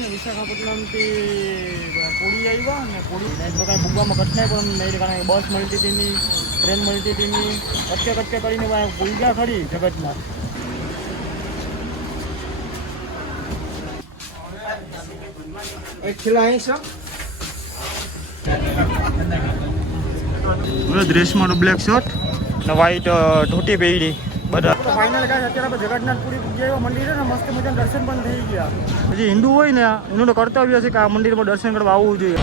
છે વિશાખાપટ્ટનમથી પુરી આવ્યા ને પુરી કાંઈ ભૂગવામાં કઠણાઈ પણ નહીં, કારણ કે બસ મળતી હતી નહીં, ટ્રેન મળતી હતી નહીં, કચ્ચે કચ્ચે કરીને ભૂગ્યા ખરી જગતમાં. એક કિલો અહીં છે ડ્રેસમાં બ્લેક શર્ટ ને વ્હાઈટ ધોતી પહેરી બધા. ફાઇનલ ગાઈસ અત્યારે આપણે જગન્નાથપુરી પૂજ્યા મંદિર છે ને, મસ્ત મજાના દર્શન પણ થઈ ગયા. હજી હિન્દુ હોય ને એનું તો કર્તવ્ય છે કે આ મંદિરમાં દર્શન કરવા આવવું જોઈએ.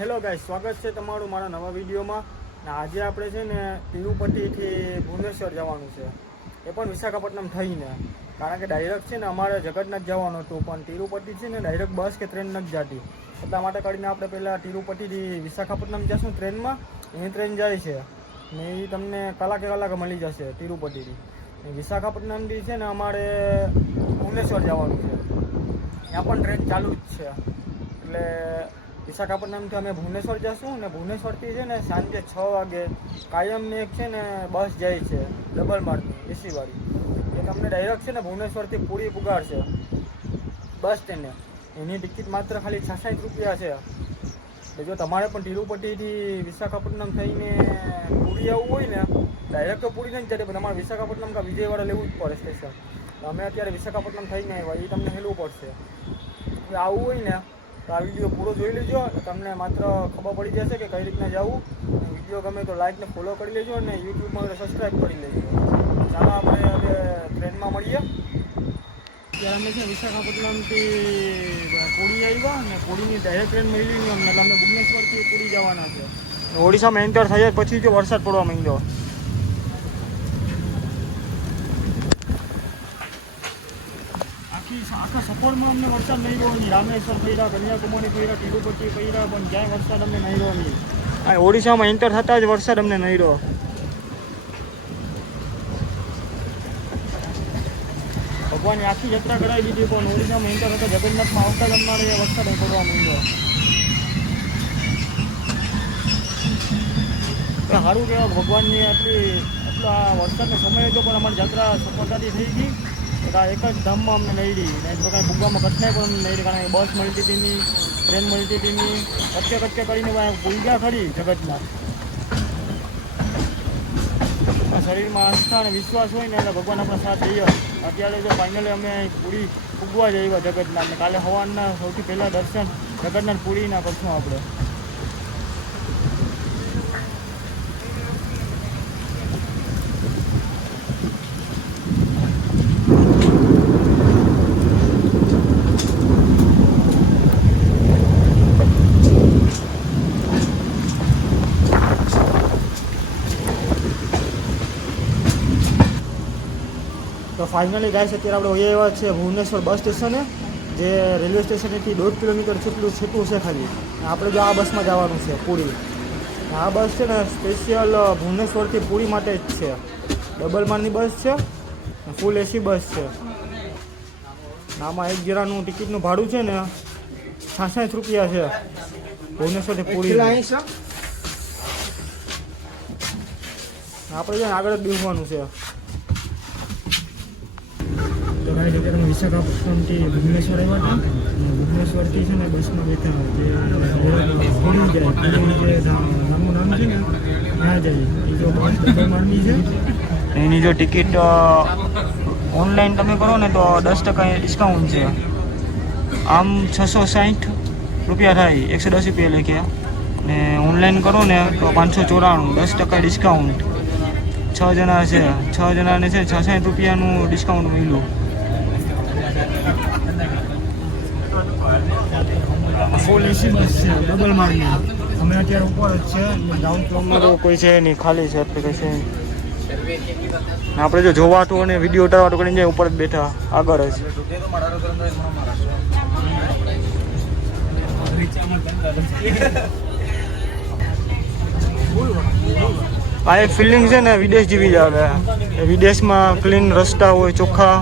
હેલો ગાઈસ, સ્વાગત છે તમારું મારા નવા વિડીયોમાં. ને આજે આપણે છે ને તિરુપતિથી ભુવનેશ્વર જવાનું છે, એ પણ વિશાખાપટ્ટનમ થઈને, કારણ કે ડાયરેક્ટ છે ને અમારે જગન્નાથ જવાનું હતું, પણ તિરુપતિ છે ને ડાયરેક્ટ બસ કે ટ્રેન નથી જતી. એટલા માટે કરીને આપણે પહેલાં તિરુપતિથી વિશાખાપટ્ટનમ જઈશું ટ્રેનમાં. એની ટ્રેન જાય છે ને એ તમને કલાકે મળી જશે તિરુપતિથી. વિશાખાપટ્ટનમથી છે ને અમારે ભુવનેશ્વર જવાનું છે, ત્યાં પણ ટ્રેન ચાલુ જ છે. એટલે વિશાખાપટ્ટનમથી અમે ભુવનેશ્વર જઈશું ને ભુવનેશ્વરથી છે ને સાંજે 6 વાગે કાયમની એક છે ને બસ જાય છે ડબલ માર્ગની એસી વાળી, એ તમને ડાયરેક્ટ છે ને ભુવનેશ્વરથી પૂરી પુગાડશે બસ સ્ટેન્ડે. એની ટિકિટ માત્ર ખાલી 66 રૂપિયા છે. જો તમારે પણ તિરુપતિથી વિશાખાપટ્ટનમ થઈને પૂરી આવવું હોય ને, ડાયરેક્ટ તો પૂરી નહીં જતી, પણ તમારે વિશાખાપટ્ટનમ કાં વિજયવાડા લેવું જ પડે સ્ટેશન. અમે અત્યારે વિશાખાપટ્ટનમ થઈને આવ્યા, એ તમને હેલવું પડશે. આવવું હોય ને તો આ વિડીયો પૂરો જોઈ લેજો, તમને માત્ર ખબર પડી જશે કે કઈ રીતના જવું. વિડીયો ગમે તો લાઈક ને ફોલો કરી લેજો અને યુટ્યુબમાં સબસ્ક્રાઈબ કરી લેજો. ચાલો આપણે હવે ટ્રેનમાં મળીએ. ત્યારે અમે છે વિશાખાપટ્ટનમથી પુરી આવ્યા ને પુરીની ડાયરેક્ટ ટ્રેન મળી નહીં અમને, એટલે અમે ભુવનેશ્વરથી પુરી જવાના છે. ઓડિશામાં એન્ટર થયા પછી જો વરસાદ પડવા માંડ્યો. આખા સફરમાં અમને વરસાદ નહીં રહ્યો નહીં. રામેશ્વર ફર્યા, કન્યાકુમારી ફર્યા, તિરુપતિ ફર્યા, પણ ક્યાંય વરસાદ અમને નહીં રહ્યો નહીં. આ ઓડિશામાં એન્ટર થતાં જ વરસાદ અમને નહીં રહ્યો. ભગવાનની આખી યાત્રા કરાવી દીધી, પણ ઓડિશામાં એન્ટર થતાં જગન્નાથમાં આવતા જમનારે વરસાદ પડવા માંડ્યો. સારું કહેવાય ભગવાનની આટલો આ વરસાદનો સમય હતો, પણ અમારી યાત્રા સફળતાથી થઈ ગઈ. એક જ ધામમાં અમને નહીં રહી, નહીં તો કાંઈ ભૂગવામાં કઠણાઈ પણ નહીં રહી, કારણ કે બસ મળતી હતી નહીં, ટ્રેન મળતી હતી નહીં, કચ્ચે કચ્ચે કરીને ભૂગ્યા ખરી જગતમાં. શરીરમાં આસ્થા અને વિશ્વાસ હોય ને એટલે ભગવાન આપણા સાથ દઈએ. અત્યારે જો ફાઇનલી અમે પૂરી પૂગવા જઈએ જગન્નાથ, ને કાલે સવારના સૌથી પહેલાં દર્શન જગન્નાથ પુરીના કરશું આપણે. તો ફાઇનલી ગાઈસ અત્યારે આપણે હોઈએ એવા છે ભુવનેશ્વર બસ સ્ટેશને, જે રેલવે સ્ટેશનથી 1.5 કિલોમીટર છૂટું છે ખાલી. આપણે જો આ બસમાં જવાનું છે પુરી. આ બસ છે ને સ્પેશિયલ ભુવનેશ્વરથી પુરી માટે જ છે. ડબલ માળની બસ છે, ફૂલ એસી બસ છે. આમાં એક જણાનું ટિકિટનું ભાડું છે ને 66 રૂપિયા છે ભુવનેશ્વરથી પુરી. આપણે છે ને આગળ જ બેસવાનું છે. તો ભાઈ અત્યારે અમે વિશાખાપટ્ટનમથી ભુવનેશ્વર આવ્યા હતા, ભુવનેશ્વરથી છે ને બસમાં બેઠા જે પુરી જાય, પુરીનું જે ગામનું નામ છે ને ત્યાં જઈએ. એ જો બસ ડબલ માળની છે, એની જો ટિકિટ ઓનલાઈન તમે કરો ને તો 10% ડિસ્કાઉન્ટ છે. આમ 660 રૂપિયા થાય, 110 રૂપિયા લેખ્યા, ને ઓનલાઈન કરો ને તો 594, 10% ડિસ્કાઉન્ટ. 6 જણા છે, 6 જણાને છે 66 રૂપિયાનું ડિસ્કાઉન્ટ મળ્યું. ફૂલ એસી બસ છે ડબલ માળની. અમે અત્યારે ઉપર જ છે, ગ્રાઉન્ડ ફ્લોરમાં તો કોઈ છે નહીં, ખાલી છે એપ્લિકેશન. આપણે જો જોવાતું અને વિડીયો ઉતારવાતું કરીને જાય ઉપર જ બેઠા આગળ જ. આ એક ફિલિંગ છે ને વિદેશ જેવી જ આવે. વિદેશમાં ક્લીન રસ્તા હોય, ચોખ્ખા,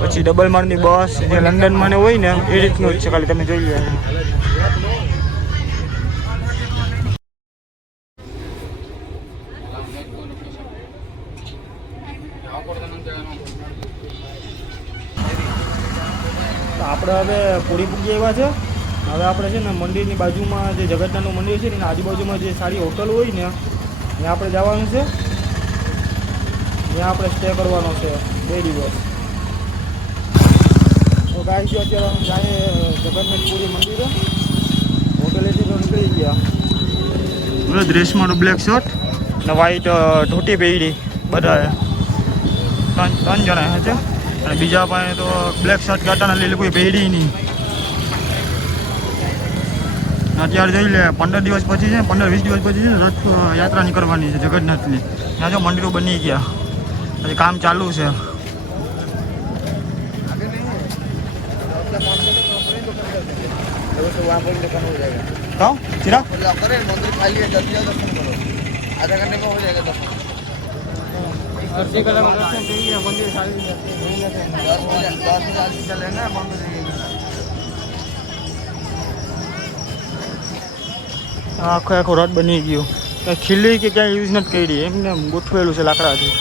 પછી ડબલ માળની બસ જે લંડનમાં ને હોય ને એ રીતનું જ છે, ખાલી તમે જોઈ લો. તો આપણે હવે પૂરી પૂગી આવ્યા છે. હવે આપણે છે ને મંદિરની બાજુમાં જે જગન્નાથનું મંદિર છે એની આજુબાજુમાં જે સારી હોટલ હોય ને ત્યાં આપણે જવાનું છે. ત્યાં આપણે સ્ટે કરવાનો છે 2 દિવસ. તો ગાય જો અત્યારે જાય જગન્નાથપુરી મંદિરે. હોટેલેથી તો નીકળી ગયા. હવે ડ્રેસમાં બ્લેક શર્ટ ને વ્હાઈટ ધોતી પહેરી બધાએ 3 જણા છે. અને બીજા પાસે તો બ્લેક શર્ટ કાઢાને લીધે કોઈ પહેરી નહીં. અત્યારે જોઈ લે 15 દિવસ પછી છે 15-20 દિવસ પછી છે રથ યાત્રા નીકળવાની છે જગન્નાથની. ત્યાં જો મંદિરો બની ગયા, હજી કામ ચાલુ છે. तो चिराग करे मंदिर खाली है, जल्दी जल्दी दर्शन करो, आधा घंटे में हो जाएगा दर्शन. अर्जी कला दर्शन થઈ ગયા. મંદિર સારી રીતે 10 बजे चले ना मंदिर. આખો આખો રથ બની ગયો. ક્યાંય ખીલી કે ક્યાંય યુઝ નથી કરી, એમને ગોઠવેલું છે લાકડાથી.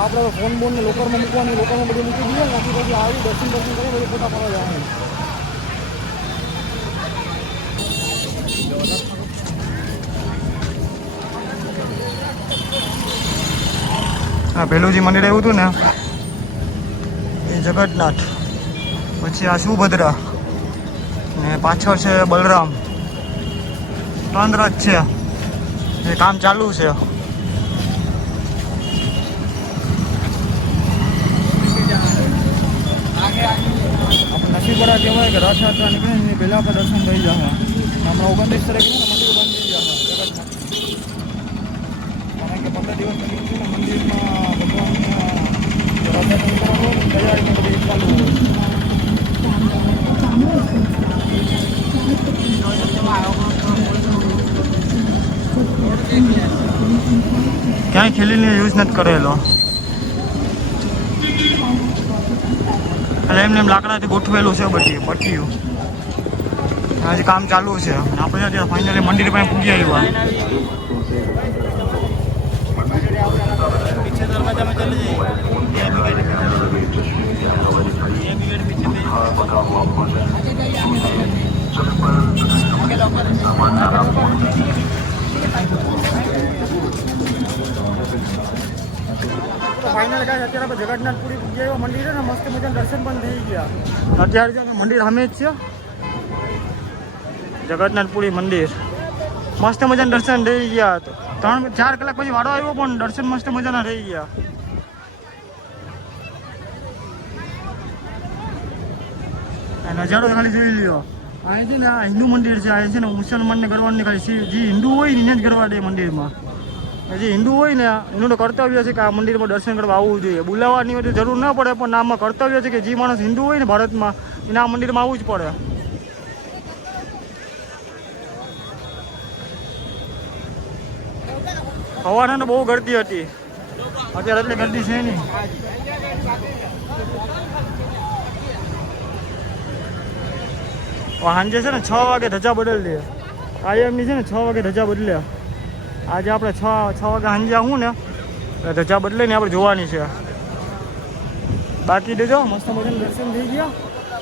આપણે ફોન બોન ને લોકરમાં મૂકવાની, લોકરમાં બધું મૂકી દઈએ ને પછી આવી દર્શન કરી બધું ફોટા પાડવા જવાનું. હા, પેલું જે મંદિર આવ્યું હતું ને એ જગન્નાથ, પછી આ સુભદ્રા ને પાછળ છે બલરામ. 3 રથ છે. એ કામ ચાલુ છે. આપણે નસીબવાળા કહેવાય કે રથયાત્રા નીકળે ને પહેલાં આપણે દર્શન થઈ જશે. હમણાં 29 તારીખે મંદિર બંધ થઈ જશે જગન્નાથ. કારણ કે 15 દિવસ પછી ને મંદિરમાં ભગવાનને રથયાત્રા નીકળવાનું હોય ને તૈયારીને બધી ચાલુ હોય. ક્યાંય ખીલીને યુઝ નથી કરેલો, એટલે એમને એમ લાકડાથી ગોઠવેલું છે બધી પટ્ટીયું. હજી કામ ચાલુ છે. આપણે અત્યારે ફાઇનલી મંદિર પાસે પૂજી આવ્યા. ફાઇનલ ગાય અત્યારે આપણે જગન્નાથપુરી પૂજી આવ્યા મંદિર છે ને, મસ્ત મજાના દર્શન પણ થઈ ગયા. અત્યારે જો મંદિર સામે જ છે જગન્નાથપુરી મંદિર. મસ્ત મજાના દર્શન થઈ ગયા. 3-4 કલાક પછી વાળો આવ્યો પણ દર્શન મસ્ત મજાના થઈ ગયા. નજારો ખાલી જોઈ લ્યો. આ છે ને આ હિન્દુ મંદિર છે. આ છે ને મુસલમાનને કરવાની ખાલી જે હિન્દુ હોય ને એને જ કરવા દે મંદિરમાં. જે હિન્દુ હોય ને એનું તો કર્તવ્ય છે કે આ મંદિરમાં દર્શન કરવા આવવું જોઈએ. બોલાવવાની હોય તો જરૂર ના પડે, પણ આમાં કર્તવ્ય છે કે જે માણસ હિન્દુ હોય ને ભારતમાં એને આ મંદિરમાં આવવું જ પડે. સવારે તો બહુ ગરદી હતી, અત્યારે એટલી ગરદી છે નહીં. સાંજે છે ને 6 વાગે ધજા બદલી દે. કાયમની છે ને 6 વાગે ધજા બદલ્યા. આજે આપણે 6 વાગે સાંજે આવું ને એટલે ધજા બદલાઈને આપણે જોવાની છે. બાકી દેજો મસ્ત મજાનું દર્શન થઈ ગયા.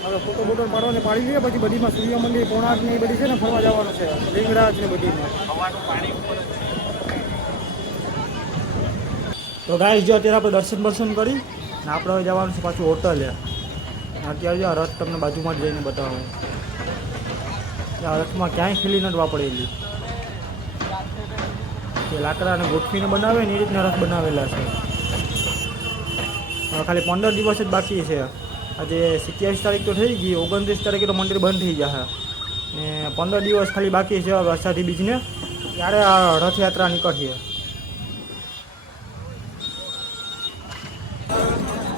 હવે ફોટો પાડવાને પાડી લઈએ. પછી બધીમાં સૂર્ય મંદિર, કોણાર્ક ને એ બધી છે ને ફરવા જવાનું છે, લીંગરાજ ને બધીમાં. તો ગાઈસ જો અત્યારે આપણે દર્શન કરી ને આપણે હવે જવાનું છે પાછું હોટલે. અત્યારે જો રથ તમને બાજુમાં જ જઈને બતાવું. આ રથમાં ક્યાંય ખીલી નથી વાપરેલી. કે લાકડાને ગોઠવીને બનાવે ને એ રીતના રથ બનાવેલા છે. ખાલી 15 દિવસ જ બાકી છે. આજે 27 તારીખ તો થઈ ગઈ, 29 તારીખે તો મંદિર બંધ થઈ જશે ને 15 દિવસ ખાલી બાકી છે અષાઢી બીજને, ત્યારે આ રથયાત્રા નીકળશે.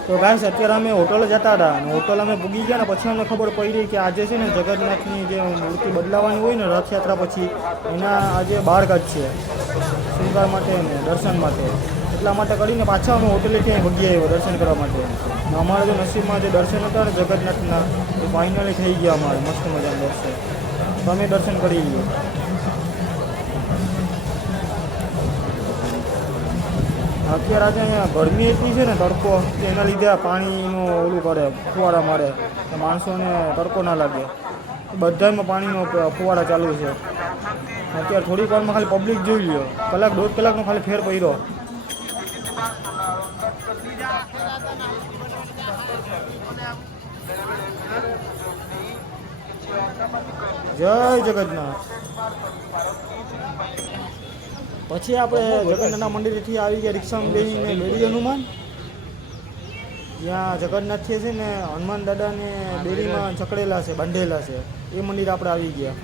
તો ગાઈસ અત્યારે અમે હોટલે જતા હતા અને હોટલ અમે પૂગી ગયા ને પછી અમને ખબર પડી કે આજે છે ને જગન્નાથની જે મૂર્તિ બદલાવાની હોય ને રથયાત્રા પછી એના આજે 12 ગજ છે શૃંગાર માટે ને દર્શન માટે. એટલા માટે કરીને પાછા અમે હોટેલે ક્યાંય ભગી આવ્યો દર્શન કરવા માટે. અમારા જે નસીબમાં જે દર્શન હતા ને જગન્નાથના એ ફાઇનલી થઈ ગયા અમારે મસ્ત મજાના દર્શન. તો અમે દર્શન કરી લઈએ. અત્યારે આજે અહીંયા ગરમી એટલી છે ને તડકો કે એના લીધે આ પાણીનું ઓલું કરે ફુવારા મારે કે માણસોને તડકો ના લાગે બધામાં પાણીનો ફુવારા ચાલુ છે. અત્યારે થોડીક વારમાં ખાલી પબ્લિક જોઈ લ્યો, કલાક દોઢ કલાકનો ખાલી ફેર પડ્યો. જય જગન્નાથ. પછી આપણે જગન્નાથના મંદિરેથી આવી ગયા રિક્ષામાં બેસીને બેડી હનુમાન. ત્યાં જગન્નાથથી છે ને હનુમાન દાદાને બેડીમાં જકડેલા છે, બાંધેલા છે. એ મંદિર આપણે આવી ગયા.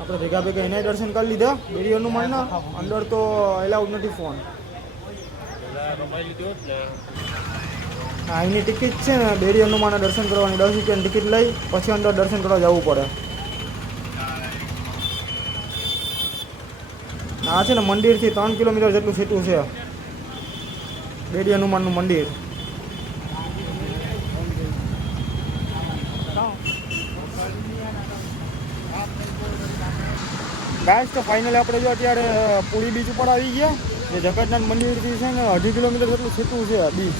આપણે ભેગા ભેગા એના દર્શન કરી લીધા બેડી હનુમાનના. અંદર તો એલાઉડ નથી ફોન. અહીંની ટિકિટ છે ને બેડી હનુમાનના દર્શન કરવાની 10 રૂપિયાની ટિકિટ લઈ પછી અંદર દર્શન કરવા જવું પડે. આ છે ને મંદિરથી 3 કિલોમીટર જેટલું છેટું છે બેડી હનુમાનનું મંદિર. ગાઈસ તો ફાઇનલી આપણે જો અત્યારે પુરી બીચ ઉપર આવી ગયા. જે જગન્નાથ મંદિરથી છે ને 2.5 કિલોમીટર જેટલું છેટું છે બીચ.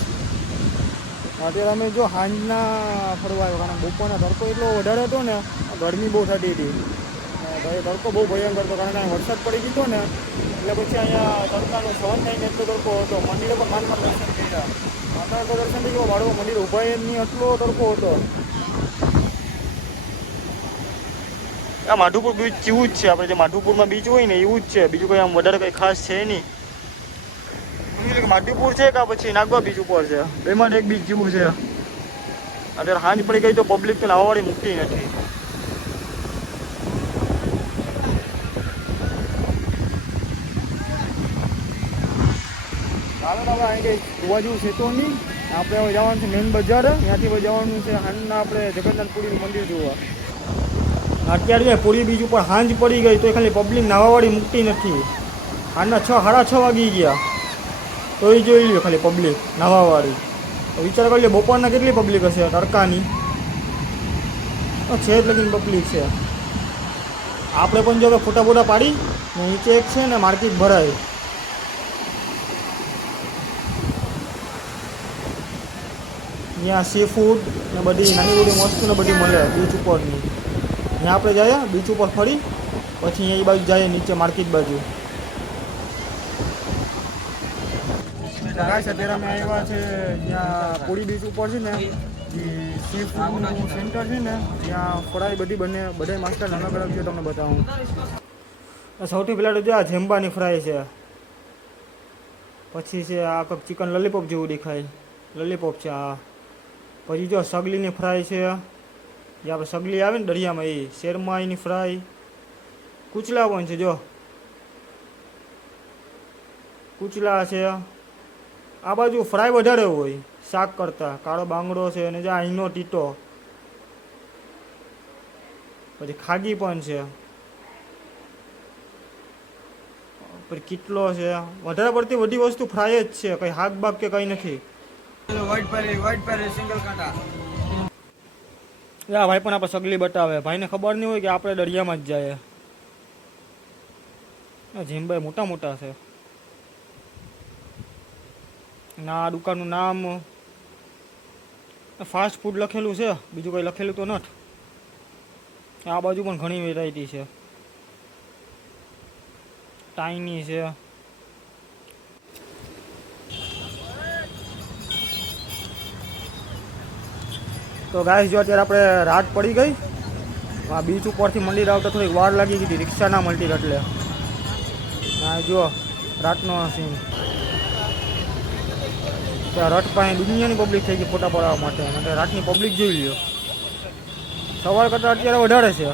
અત્યારે અમે જો સાંજના ફરવા આવ્યો, કારણ બપોરના તડકો એટલો વધારે હતો ને, ગરમી બહુ થતી હતી. તડકો બહુ ભયંકર હતો કારણ કે વરસાદ પડી ગયો ને, એટલે પછી અહીંયા તડકાનો સહન થઈને એટલો તડકો હતો. મંદિરે પણ માંડ દર્શન કર્યા. અત્યારે તો દર્શન થઈ ગયો, વાળો મંદિર ઉભા નહીં એટલો તડકો હતો. આ માધુપુર બીચ જેવું જ છે. આપણે જે માધુપુરમાં બીચ હોય ને એવું જ છે, બીજું કંઈ આમ વધારે કંઈ ખાસ છે નહીં. માધુપુર છે કે પછી નાગવા બીચ ઉપર છે, બેમાં એક બીચ જેવું છે. અત્યારે સાંજ પડી ગઈ તો પબ્લિક તો નાવાવાળી મૂકતી નથી. આપણે અહીં જોવા જેવું છે તો નહીં. આપણે હવે જવાનું છે મેન બજાર, ત્યાંથી હવે જવાનું છે હાંજના આપણે જગન્નાથપુરીનું મંદિર જોવા. અત્યારે પુરી બીચ ઉપર સાંજ પડી ગઈ તો ખાલી પબ્લિક નાવાવાળી મૂકતી નથી. હાંજના 6 સાડા 6 વાગી ગયા તોય જોઈ લ્યો ખાલી પબ્લિક નાવાવાળી. વિચાર કરી લો બપોરના કેટલી પબ્લિક હશે તડકાની. છે જ લગીને પબ્લિક છે. આપણે પણ જો ફોટા ફોટા પાડી ને નીચે એક છે ને માર્કેટ ભરાય. ત્યાં સી ફૂડ ને બધી નાની બધી વસ્તુ ને બધી મળે બીચ ઉપરની. ત્યાં આપણે જઈએ બીચ ઉપર ફરી પછી એ બાજુ જઈએ નીચે માર્કેટ બાજુ. અત્યારે અમે આવ્યા છે ત્યાં પુરી બીચ ઉપર છે ને સી ફૂડનું સેન્ટર છે ને, ત્યાં ફ્રાય બધી બધા માસ્ટર અલગ અલગ છે, તમને બતાવું. સૌથી પહેલાં તો જો આ જેમ્બાની ફ્રાય છે, પછી છે આ કંઈક ચિકન લોલીપોપ જેવું દેખાય, લોલીપોપ છે આ. પછી જો સગલીની ફ્રાય છે, જે આપણે સગલી આવે ને દરિયામાં એ, શેરમાઈની ફ્રાય, કુચલા પણ છે. જો કુચલા છે. આ બાજુ ફ્રાય વધારે હોય શાક કરતાં. કાળો બાંગડો છે અને જે અહીંનો ટીટો, પછી ખાગી પણ છે, પછી કિટલો છે. વધારે પડતી બધી વસ્તુ ફ્રાય જ છે, કંઈ હાક બાગ કે કંઈ નથી. ભાઈ પણ આપણે સગલી બતાવે. ભાઈને ખબર નહીં હોય કે આપણે દરિયામાં જ જાય. જીમભાઈ મોટા મોટા છે. ના દુકાનનું નામ ફાસ્ટ ફૂડ લખેલું છે, બીજું કંઈ લખેલું તો નથી. આ બાજુ પણ ઘણી વેરાયટી છે. ટાઈની છે. તો ગાઈસ જો અત્યારે આપણે રાત પડી ગઈ. આ બીચ ઉપરથી મંદિર આવતા થોડીક વાર લાગી ગઈ હતી, રિક્ષા ના મળતી એટલે. હા જો રાતનો સીન. ત્યાં રથ પાસે દુનિયાની પબ્લિક થઈ ગઈ ફોટા પડાવવા માટે. અને રાતની પબ્લિક જોઈ લ્યો. સવાર કરતાં અત્યારે વધારે છે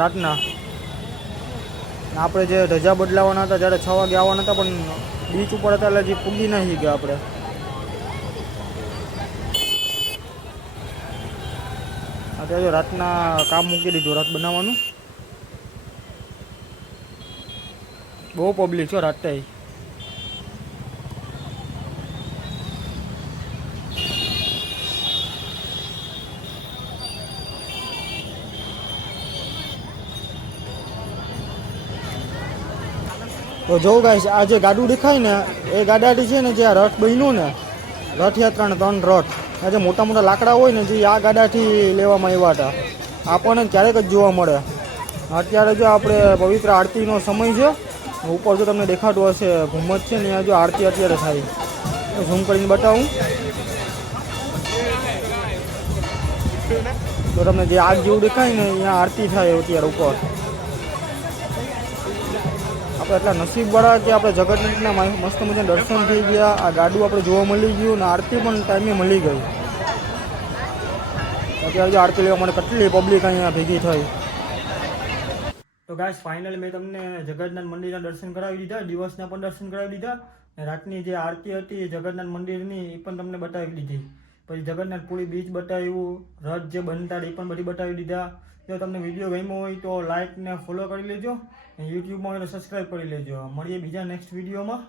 રાતના. આપણે જે ધજા બદલાવાના હતા જ્યારે 6 વાગે આવવાના હતા, પણ બીચ ઉપર હતા એટલે હજી પૂગી નહીં ગયા આપણે. અત્યારે જો રાતના કામ મૂકી દીધું, રાત બનાવવાનું. બહુ પબ્લિક છો રાતે. તો જો ગાઈસ આ જે ગાડું દેખાય ને એ ગાડાથી છે ને જે આ રથ બન્યું ને રથયાત્રાના 3 રથ આ જે મોટા મોટા લાકડા હોય ને જે આ ગાડાથી લેવામાં આવ્યા હતા આપણને ક્યારેક જ જોવા મળે. અત્યારે જો આપણે પવિત્ર આરતીનો સમય છે ઉપર જો તમને દેખાતું હશે ઘુમ્મત છે ને ત્યાં જો આરતી અત્યારે થાય ઝૂમ કરીને બતાવું તો તમને જે આગ જેવું દેખાય ને અહીંયા આરતી થાય અત્યારે ઉપર. આપણે એટલા નસીબવાળા કે આપણે જગન્નાથના મસ્ત મજાના દર્શન થઈ ગયા. આ ગાડું આપણે જોવા મળી ગયું અને આરતી પણ ટાઈમે મળી ગઈ. અત્યારે જો આરતી લેવા માટે કેટલી પબ્લિક અહીંયા ભેગી થઈ. તો ગાઈસ ફાઇનલી મેં તમને જગન્નાથ મંદિરના દર્શન કરાવી દીધા, દિવસના પણ દર્શન કરાવી દીધા અને રાતની જે આરતી હતી જગન્નાથ મંદિરની એ પણ તમને બતાવી દીધી. પછી જગન્નાથપુરી બીચ બતાવ્યું, રથ જે બનતા એ પણ બધી બતાવી દીધા. જો તમને વિડીયો ગમ્યો હોય તો લાઇક ને ફોલો કરી લેજો અને યુટ્યુબમાં હોય તો સબસ્ક્રાઈબ કરી લેજો. મળીએ બીજા નેક્સ્ટ વિડીયોમાં.